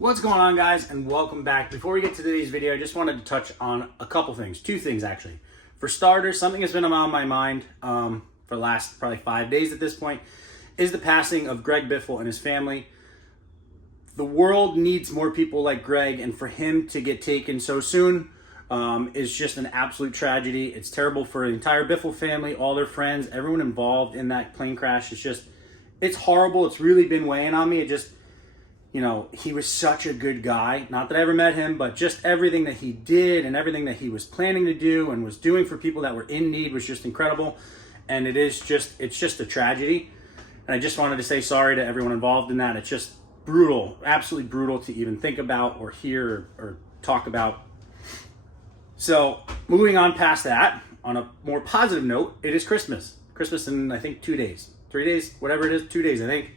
What's going on, guys, and welcome back. Before we get to today's video, I just wanted to touch on a couple things, two things actually. For starters, something that's been on my mind for the last probably 5 days at this point is the passing of Greg Biffle and his family. The world needs more people like Greg, and for him to get taken so soon is just an absolute tragedy. It's terrible for the entire Biffle family, all their friends, everyone involved in that plane crash. It's horrible. It's really been weighing on me. He was such a good guy. Not that I ever met him, but just everything that he did and everything that he was planning to do and was doing for people that were in need was just incredible. And it's just a tragedy. And I just wanted to say sorry to everyone involved in that. It's just brutal, absolutely brutal to even think about or hear or talk about. So moving on past that, on a more positive note, it is Christmas. Christmas in, I think, 2 days, 3 days, whatever it is, 2 days, I think.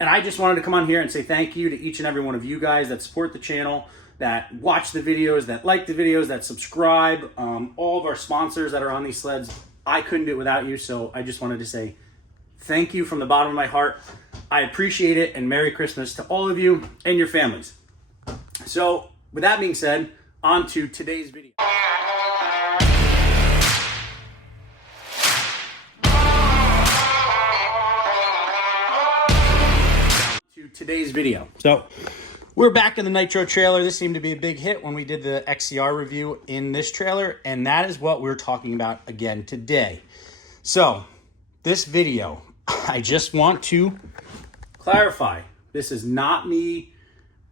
And I just wanted to come on here and say thank you to each and every one of you guys that support the channel, that watch the videos, that like the videos, that subscribe, all of our sponsors that are on these sleds. I couldn't do it without you, so I just wanted to say thank you from the bottom of my heart. I appreciate it, and Merry Christmas to all of you and your families. So with that being said, on to today's video. So we're back in the Nitro trailer. This seemed to be a big hit when we did the XCR review in this trailer, and that is what we're talking about again today. So this video, I just want to clarify, this is not me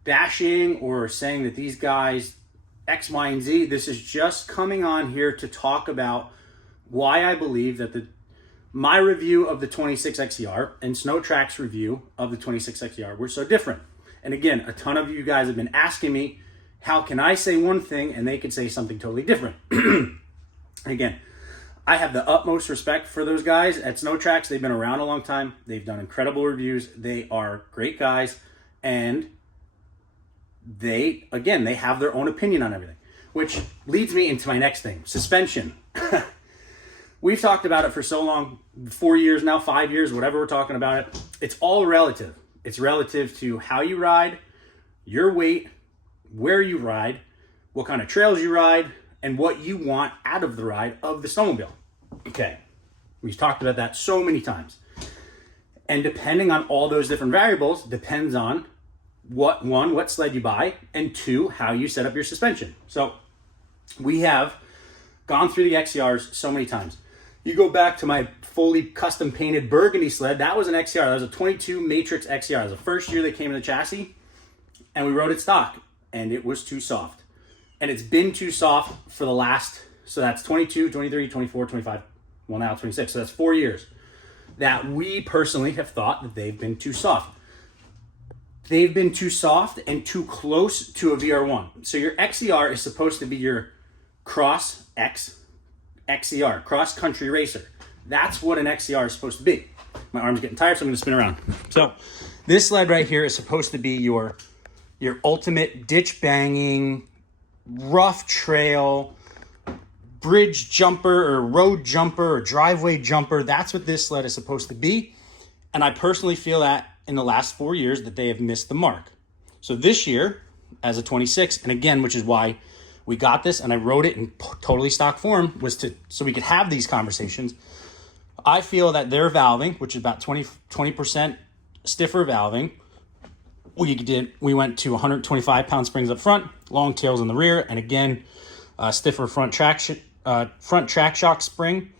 bashing or saying that these guys X, Y, and Z. This is just coming on here to talk about why I believe that my review of the 26 XCR and Snowtrax review of the 26 XCR were so different. And again, a ton of you guys have been asking me, how can I say one thing and they could say something totally different? Again, I have the utmost respect for those guys at Snowtrax. They've been around a long time. They've done incredible reviews. They are great guys. And they have their own opinion on everything, which leads me into my next thing, suspension. We've talked about it for so long, 4 years now, 5 years, whatever we're talking about it. It's all relative. It's relative to how you ride, your weight, where you ride, what kind of trails you ride, and what you want out of the ride of the snowmobile. Okay, we've talked about that so many times. And depending on all those different variables, depends on what sled you buy, and two, how you set up your suspension. So we have gone through the XCRs so many times. You go back to my fully custom painted burgundy sled. That was an XCR. That was a 22 Matrix XCR. That was the first year they came in the chassis, and we rode it stock, and it was too soft. And it's been too soft for the last, so that's 22, 23, 24, 25, well now 26. So that's 4 years that we personally have thought that they've been too soft. They've been too soft and too close to a VR1. So your XCR is supposed to be your XCR, cross-country racer. That's what an XCR is supposed to be. My arm's getting tired, so I'm gonna spin around. So this sled right here is supposed to be your ultimate ditch-banging, rough trail, bridge jumper or road jumper or driveway jumper. That's what this sled is supposed to be. And I personally feel that in the last 4 years that they have missed the mark. So this year, as a 26, and again, which is why we got this, and I wrote it in totally stock form, so we could have these conversations. I feel that their valving, which is about 20% stiffer valving, we went to 125 pound springs up front, long tails in the rear, and again, stiffer front track shock spring,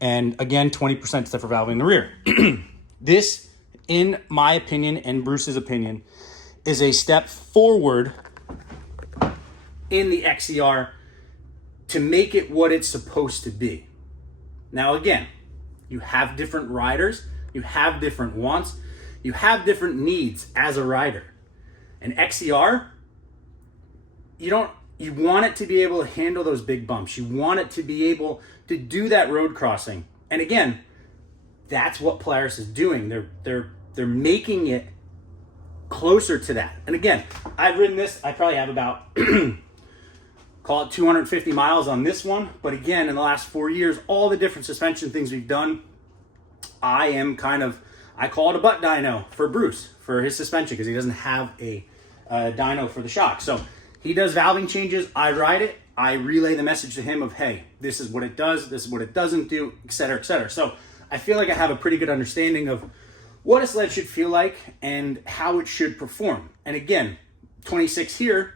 and again, 20% stiffer valving in the rear. This, in my opinion and Bruce's opinion, is a step forward in the XCR to make it what it's supposed to be. Now again, you have different riders, you have different wants, you have different needs as a rider. An XCR, you want it to be able to handle those big bumps. You want it to be able to do that road crossing. And again, that's what Polaris is doing. They're making it closer to that. And again, I've ridden this, I probably have about call it 250 miles on this one. But again, in the last 4 years, all the different suspension things we've done, I call it a butt dyno for Bruce, for his suspension because he doesn't have a dyno for the shock. So he does valving changes. I ride it. I relay the message to him of, hey, this is what it does. This is what it doesn't do, et cetera, et cetera. So I feel like I have a pretty good understanding of what a sled should feel like and how it should perform. And again, 26 here,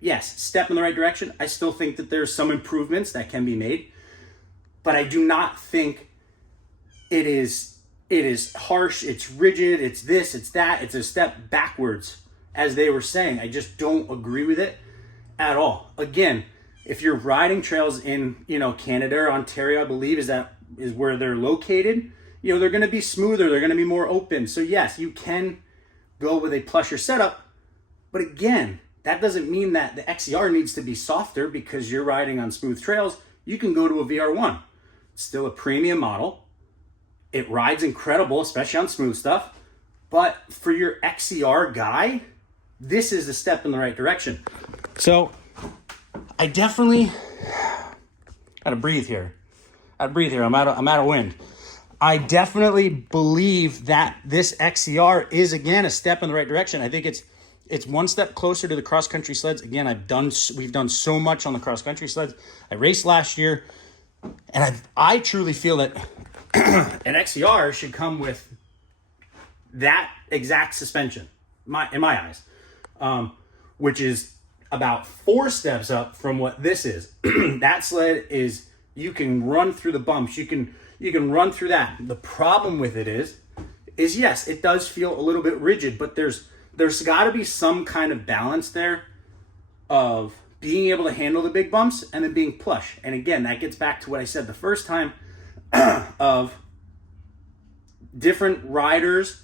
yes, step in the right direction. I still think that there's some improvements that can be made, but I do not think it is harsh, it's rigid, it's this, it's that, it's a step backwards, as they were saying. I just don't agree with it at all. Again, if you're riding trails in, Canada or Ontario, I believe is where they're located, they're going to be smoother, they're going to be more open. So yes, you can go with a plusher setup, but again, that doesn't mean that the XCR needs to be softer because you're riding on smooth trails. You can go to a VR1. It's still a premium model. It rides incredible, especially on smooth stuff. But for your XCR guy, this is the step in the right direction. So I definitely gotta breathe here. I'm out of wind. I definitely believe that this XCR is again a step in the right direction. I think it's one step closer to the cross country sleds. Again, we've done so much on the cross country sleds. I raced last year, and I truly feel that an XCR should come with that exact suspension, in my eyes, which is about 4 steps up from what this is. That sled is, you can run through the bumps, you can run through that. The problem with it is yes, it does feel a little bit rigid, but there's got to be some kind of balance there of being able to handle the big bumps and then being plush. And again, that gets back to what I said the first time of different riders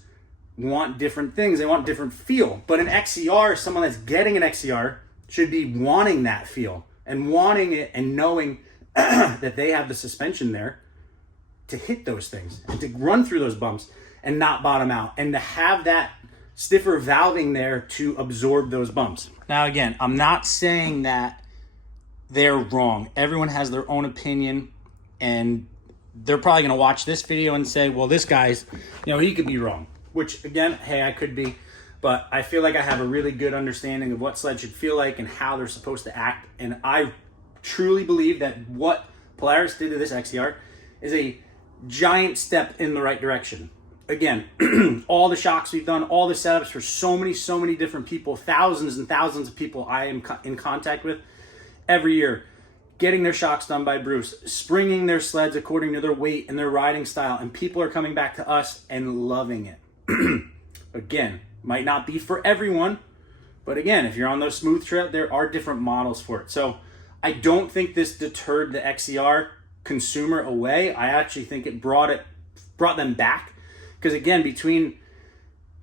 want different things. They want different feel. But an XCR, someone that's getting an XCR should be wanting that feel and wanting it and knowing that they have the suspension there to hit those things and to run through those bumps and not bottom out and to have that stiffer valving there to absorb those bumps. Now, again, I'm not saying that they're wrong. Everyone has their own opinion, and they're probably going to watch this video and say, well, this guy's, he could be wrong, which again, hey, I could be, but I feel like I have a really good understanding of what sleds should feel like and how they're supposed to act. And I truly believe that what Polaris did to this XCR is a giant step in the right direction. Again, all the shocks we've done, all the setups for so many different people, thousands and thousands of people I am in contact with every year, getting their shocks done by Bruce, springing their sleds according to their weight and their riding style, and people are coming back to us and loving it. Again, might not be for everyone, but again, if you're on those smooth trails, there are different models for it. So I don't think this deterred the XCR consumer away. I actually think it brought them back. Because again, between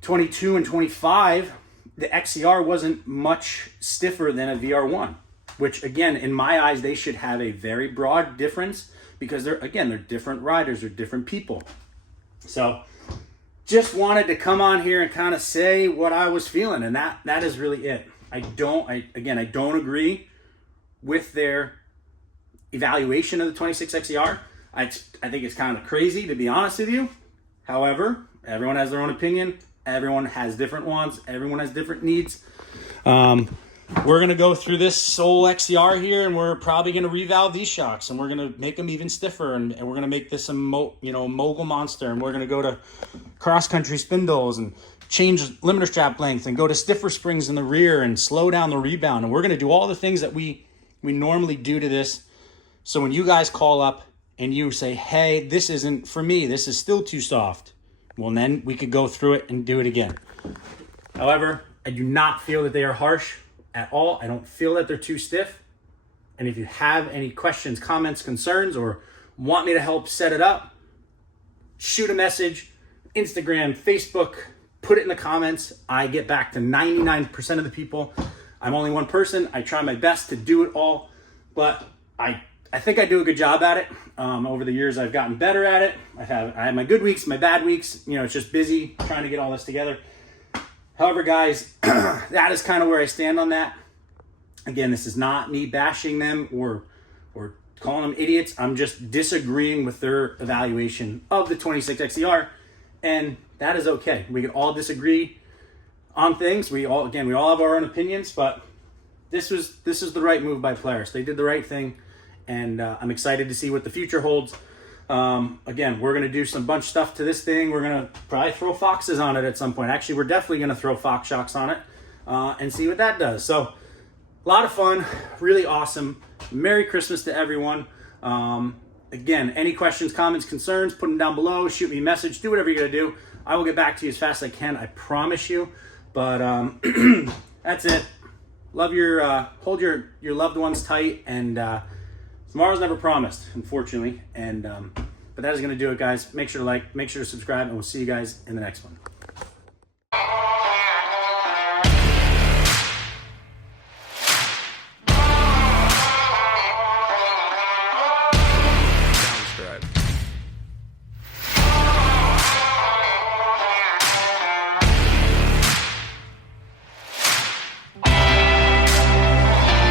22 and 25, the XCR wasn't much stiffer than a VR1, which again, in my eyes, they should have a very broad difference because they're different riders, they're different people. So just wanted to come on here and kind of say what I was feeling, and that is really it. I don't agree with their evaluation of the 26 XCR. I think it's kind of crazy, to be honest with you. However, everyone has their own opinion. Everyone has different wants. Everyone has different needs. We're going to go through this Soul XCR here, and we're probably going to revalve these shocks, and we're going to make them even stiffer, and we're going to make this a mogul monster, and we're going to go to cross-country spindles and change limiter strap length and go to stiffer springs in the rear and slow down the rebound. And we're going to do all the things that we normally do to this. So when you guys call up and you say, hey, this isn't for me, this is still too soft, well, then we could go through it and do it again. However, I do not feel that they are harsh at all. I don't feel that they're too stiff. And if you have any questions, comments, concerns, or want me to help set it up, shoot a message, Instagram, Facebook, put it in the comments. I get back to 99% of the people. I'm only one person. I try my best to do it all, but I think I do a good job at it. Over the years, I've gotten better at it. I have my good weeks, my bad weeks. It's just busy trying to get all this together. However, guys, that is kind of where I stand on that. Again, this is not me bashing them or calling them idiots. I'm just disagreeing with their evaluation of the 26 XCR, and that is okay. We can all disagree. on things. We all have our own opinions, but this is the right move by Polaris. They did the right thing, and I'm excited to see what the future holds. Again, we're going to do some bunch of stuff to this thing. We're going to probably throw Foxes on it at some point. Actually, we're definitely going to throw Fox shocks on it and see what that does. So a lot of fun, really awesome. Merry Christmas to everyone. Again, any questions, comments, concerns, put them down below. Shoot me a message. Do whatever you're going to do. I will get back to you as fast as I can. I promise you. But that's it. Love hold your loved ones tight, and tomorrow's never promised, unfortunately. And but that is going to do it, guys. Make sure to like, make sure to subscribe, and we'll see you guys in the next one.